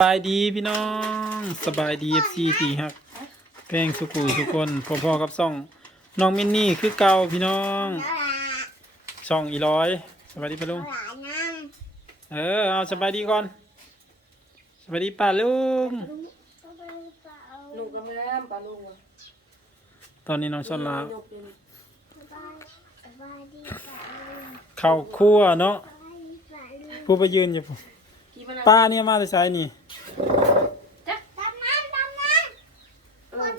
สบายดีพี่น้องสบายดีเอฟซีที่ฮักเพลงสุกูทุกคนพอๆกับซ่องน้องมินนี่คือเก่าพี่น้องช่องอีร้อยสบายดีปะลุงเออเอาสบายดีก่อนสบายดีป่าลุงลุงก็แม่ปลาลุงอะตอนนี้น้องชอนลาวยกเป็นเข้าครั่วเนาะผู้ไปยืนอยู่พุ่นกี่มันป้าเนี่ยมาแต่ใช้นี่ เออ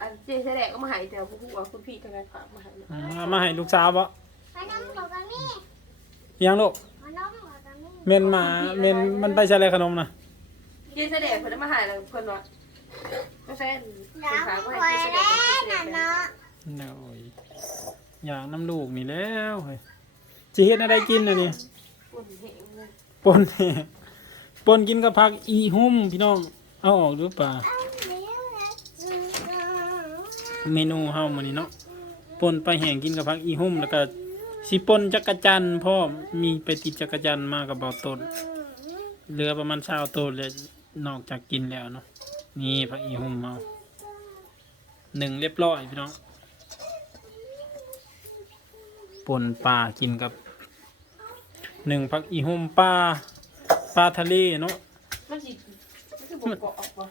อันเจ๊แสดงก็มาใหายแต่พวกว่าคุณพี่ทางการฝากมาใหายอืมเอามาให้ลูกสาวบ่ขนมของกามี่ยังลูกขนมของกามี่เมนมาเมนมันไปใช้อะไรขนมนะเจ๊แสดงเพิ่นเอามาใหายแล้วเพิ่นว่าก็ใช่น้ำฝากหัมาวให้แล้เจ๊แสดงวน่ะเนาะโอ้ยอยากน้ำลูกนี่แล้วเฮ้ยสิเฮ็ดอะไรกินน่ะนี่ปุ่นเหงเลยปนแห้ง ปนกินกับผักอีหุ่มพี่น้อง เอาออกหรือเปล่าเมนูเฮามื้อนี้เนาะปนไปแห้งกินกับผักอีหุ่มแล้วก็สิปนจักรจันพร้อมีไปติดจักรจันมากับเบาต้นเหลือประมาณ20ต้นเลยนอกจากกินแล้วเนาะนี่ผักอีหุ่มเฮาหนึ่งเรียบร้อยพี่น้องปนปลากินกับหนึ่งผักอีหุ่มปลา ลาทะเลเนาะมันสิมันคือบ่เกาะออกว่ะ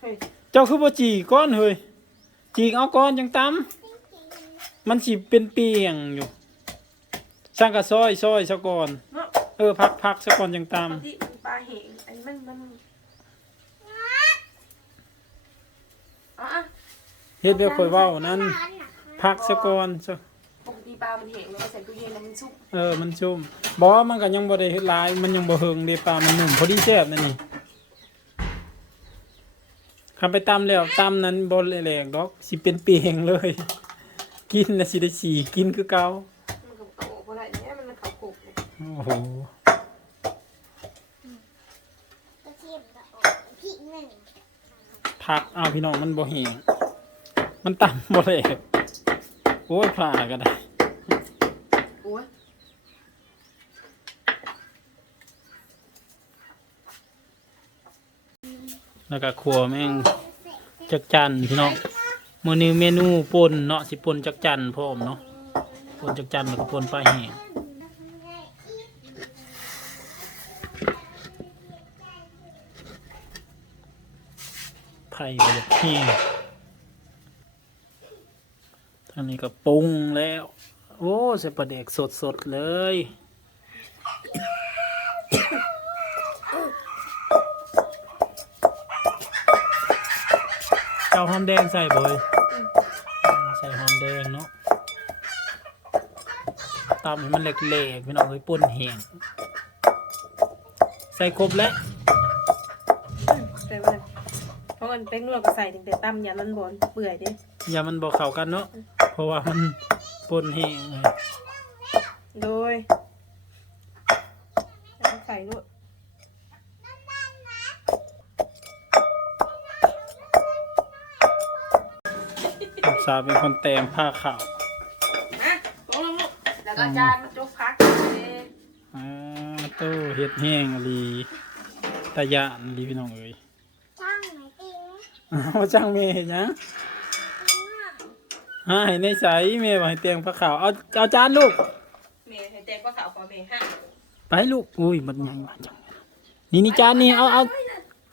เฮ้ยเจ้าคือบ่จีก้อนเฮ้ยจีกเอาก้อนจังตำมันสิเป็นเปียงอยู่สร้างกะซอยซอยซะก่อน เนาะเออ พักพักซะก่อนจังตปกติมันปลาเหงอันนี้มันมันอะำเฮ็ดแบบข่อยเว้านั่นพักซะก่อนซะ ปกติปลามันเหงแล้วก็ใส่ตู้เย็นแล้วมันสุกเออมันชุ่มบ่ว่ามันก็ยังบ่ได้เฮ็ดหลาย มันยังบ่เฮิงเด้ปลามันนุ่มพอดีแซ่บนั่นนี่คำไปตำแล้วตำนั้นบ่แหลกดอกสิเป็นเปียงเลย กินน่ะสิได้สีกินคือเก่ามันก็เอาออกบ่ได้เนี่ยมันเข้าคุกเลยโอ้โหกระเทียมกระโอพี่หนึ่งผักเอาพี่น้องมันบ่แห้งมันต่ำบ่เลยโอ้ยผ่าก็ได้ โอ้ยแล้วก็ครัวแม่งจักจันพี่น้องมื้อนี้เมนูป่นเนาะสิป่นจักจันพร้อมเนาะป่นจักจันแล้วก็ป่นปลาแห้งไผ่ก็จะแห้งทางนี้ก็ปรุงแล้ว โอ้ใส่ปลาแดกสดๆเลยเอาหอมแดงใส่บ่อยใส่หอมแดงเนาะตำให้มันเล็กๆพี่น้องเอ้ยป่นแห้งใส่ครบแล้วแต่ว่าเพราะมันเป็นลวกก็ใส่ถึงแต่ตั้มอย่ามันบอนเปื่อยเดิอย่ามันบอกเข้ากันเนาะเพราะว่ามัน ป่นแห้งไงโดยเอาใส่ลวกลูกสาวเป็นคนแต่งผ้าขาวอะลงลงลูกแล้วก็จานมาจุกพักเลยอ่าโต้เฮ็ดแห้งอหลีตะยานอหลีพี่น้องเอ้ยช่างไหนติงเอาจ้างเมย์เฮ็ดหยัง หาให้ในใสเมย์ว่าให้แต่งผ้าขาวเอาเอาจานลูก เมย์ให้แตกก็ขาวขอเมย์ห้าไปลูกอุ้ยมันใหญ่มากจังนี่นี่จานนี่เอาเอา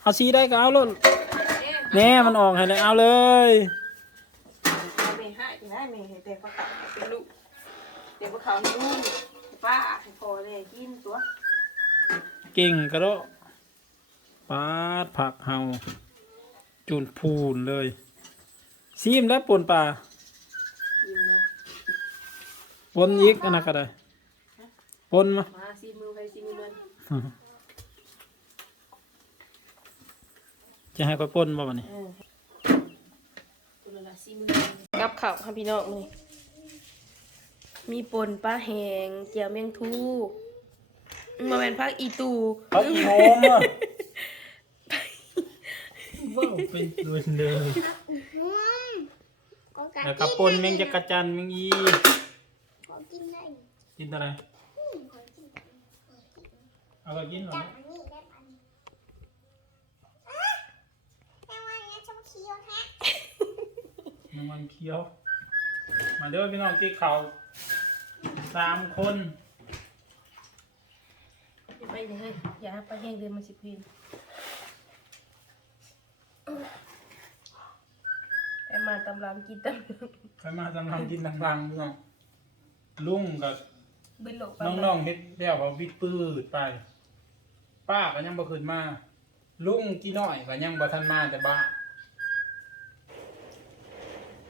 เอาสีได้ก็เอาลูกเอ๊ะแน่มันออกให้เลยเอาเลย เอาเมย์ห้าอีกนะเมย์ให้แตกก็ขาวเป็นลูกแตกก็ขาวนี่ลูกป้าให้พอเลยกินตัวเก่งกระโดดปาดผักเฮาจูนพูนเลยซีมแล้วปนปลากินแล้ว ปนอีกอันนั้นก็ได้ปนมามาซีมือไปซีมือเลยจะให้ค่อยปนบ่บัดนี้เออตัวละซีมือกับข้าวค่ะพี่น้องนี่มีป่นปลาแหงเจียวแมงทูมาเป็นพักอีตูเอาอีโหมอะว้าวไปเลยเลยอืมก็กะแล้วก็ปนแมงจักรจันทร์แมงอีข กินอะไรกินอยขอเอาไปกินเหรอจับอันนี้ได้เนี่ยอ๊แม่ว่าอย่งำมันเคี้ยว มาด้วยพี่น้องที่เขาสามคนอย่าไปเลยอย่าไปแห้งเดินมาสิบพีนไปมาตำรางกินตำรามไปมาจำลองกินต่างพี่น้อง ลุงกับบินหลงไปน้องๆเฮ็ดแล้วเขาวิดปืดไป ป้าก็ยังบ่ขึ้นมา ลุงกี่น้อยก็ยังบ่ทันมาแต่บ้าน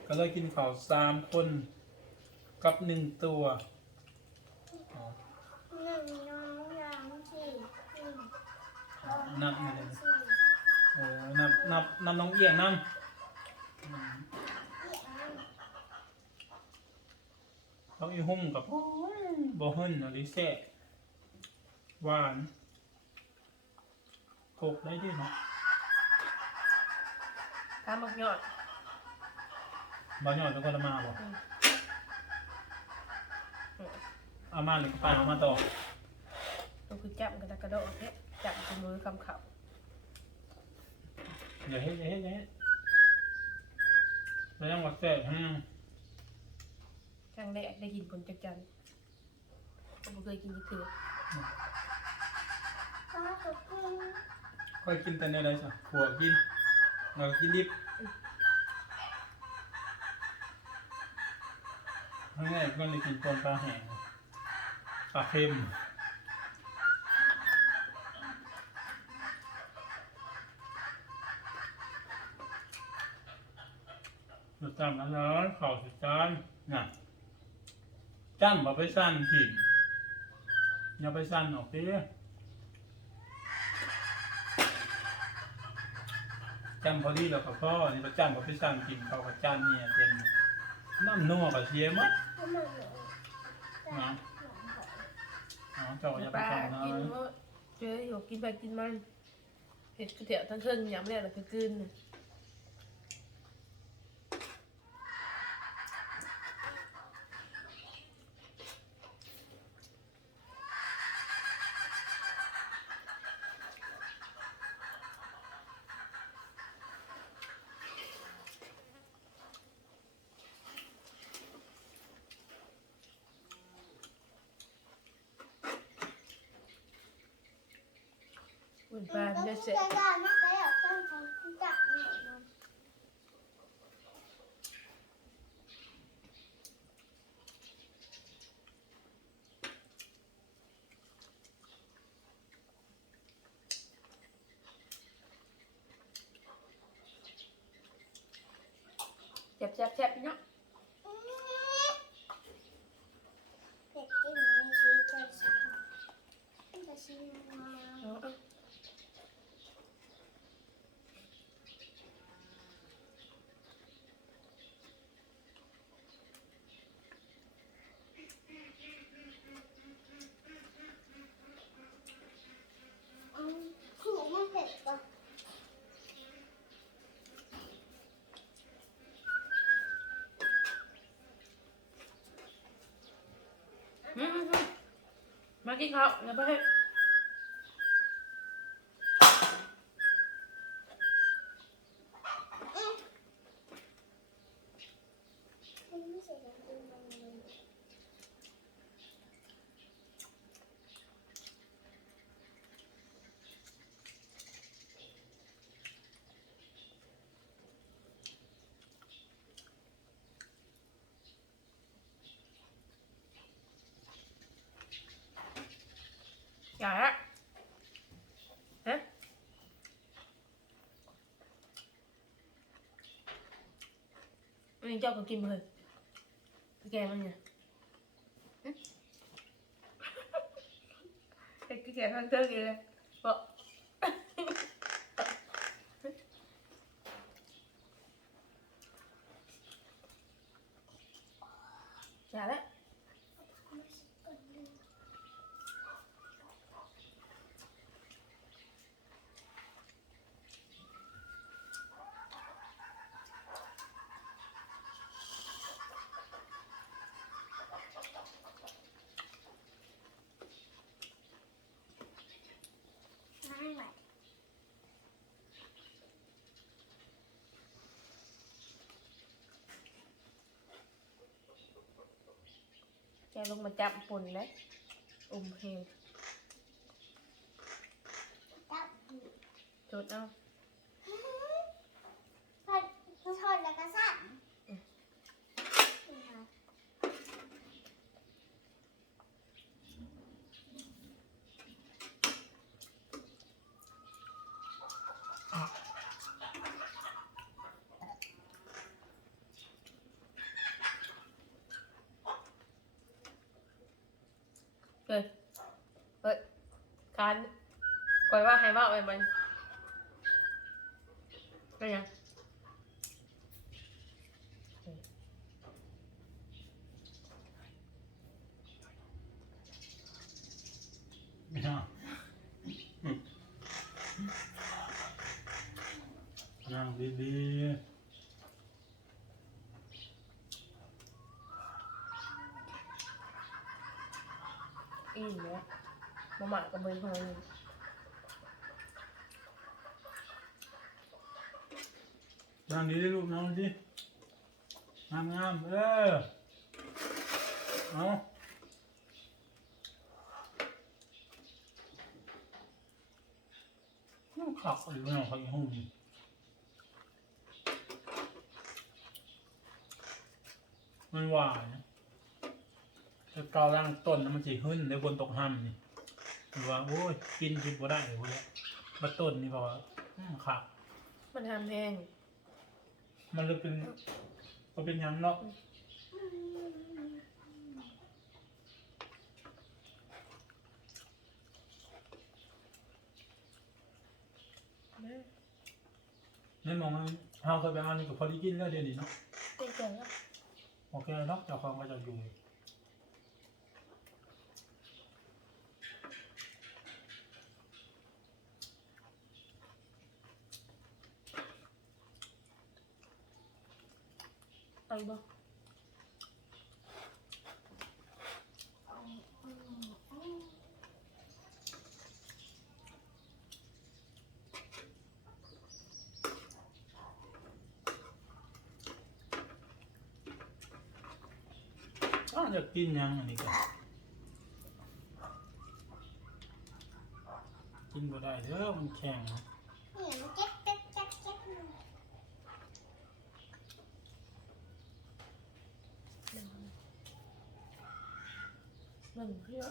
ก็เลยกินข้าวสามคนกับหนึ่งตัวอ๋อหนึ่งน้องสามสี่หนึ่งสองนับมาเลยสี่โอ้นับนับนับน้องเอียงนั่ง เอียงน้องอีหุ่มกับโอ้ยบ่เฮิ่นอะลิแซ่หวานโคกได้ด้วยเนาะตามบักยอดบ่หยอดทุกคนละมาบ่อืมเอามาหรือก็ไปเอามาต่อตัวคือจับกันกระโดดเนี่ยจับจมือคำเขาอย่าเฮ็ดอย่าเฮ็ดอย่าเฮ็ดแล้วยังว่าแซ่บแห้ง ครั้งแรกได้กินผลจักจันผมบ่เคยกินยี่เถื่อป้ากับกุ้งค่อยกินแต่ในไรซะขัวกินแล้วก็กินดิบครั้งแรกก็เลยกินปนปลาแห้งปลาเค็มจะจำนั้นแล้วเข่าสิจานน่ะ จ้ำมาไปสั้นถิ่นอย่าไปสั้นออกดิจำพอดีแล้วกับพ่อนี่ประจำมาไปสั้นถิ่นเขากับจานเนี่ยเป็นน้ำนัวกับเชียมั้ยก็มันะอ๋อเจ้าอย่าไปทำนะกินว่าเจออยู่กินไปกินมันเห็ดก๋วยเตี๋ยวทั้งเครื่องยำแล้วแล้วก็กลืน น่ะอุ่นปลาก็เดือดจะเสร็จได้ไม่ไปอะต้องทำจับหน่อยนะแซ่บแซ่บแซ่บเนาะเผ็ดจริงไม่ชีสจะช้ำจะชิมมา เอาเอา อืมถูกมันเผ็ดปะ อืมอืมอืมากินข้าวเดี๋ยวไปห้ มันไม่ใช่แบบนี้มันเลย อย่าละฮะ อันนี้เจ้าก็กินมาเลยแกมันเนี่ยหึไอ้กิ๊กแกทั้งเธอกินเลยบอกอย่าละ ม จะลงมาจับปนเลยอมเพลงจับจดเอา ทอดทอดแล้วก็สั่นนี่ค่ะ เฮ้ยเฮ้ยคานคอยว่าให้ว่าไปมันก็ยังไม่เอานั่งดีอี กแล้วมาหมากกับเบยพอยๆนั่งดีๆลูกนั่งดีงามงามเออเอาน้ำขับอไม่เอาขับห้องนี้มันหวานนะ ถ้าเกาล่างต้นน่ะมันจะขึ้นในบนตกห้ำนี่หรือว่าโอ้ยกินกินบ่ได้เลยพวกเนี้ยมาต้นนี่บอกว่าอืมขับมันทำแพงมันเลยเป็นมันเป็นหยังเนาะในหมองเฮาเคยไปอ่านนี่ก็พอดีกินแล้วเดี๋ยวนี้เนาะ เป็นเจ๋งอะโอเคเนาะเจ้าของก็จะอยู่ เอาบ่อ้าวอยากกินหยังอันนี้ก็กินบ่ได้เด้อมันแข็งนะ นี่มันเจ็บเจ็บเจ็บเจ็บ หนึ่งเพื่อ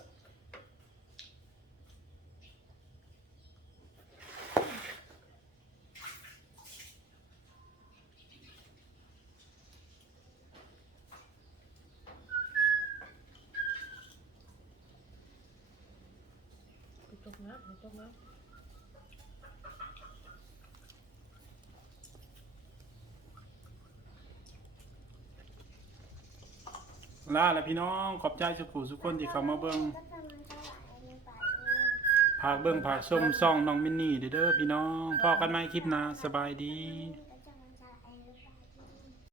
ไปตกน้ำตกน้ำ ลาและพี่น้องขอบใจสุขุสุขคนที่เข้ามาเบิ่งก็ทำมันก็ไหลในปากเบิ่งผากชมซ่องน้องมินนี่เด้อเด้อพี่น้องพอกันไหมคลิปหน้าสบายดี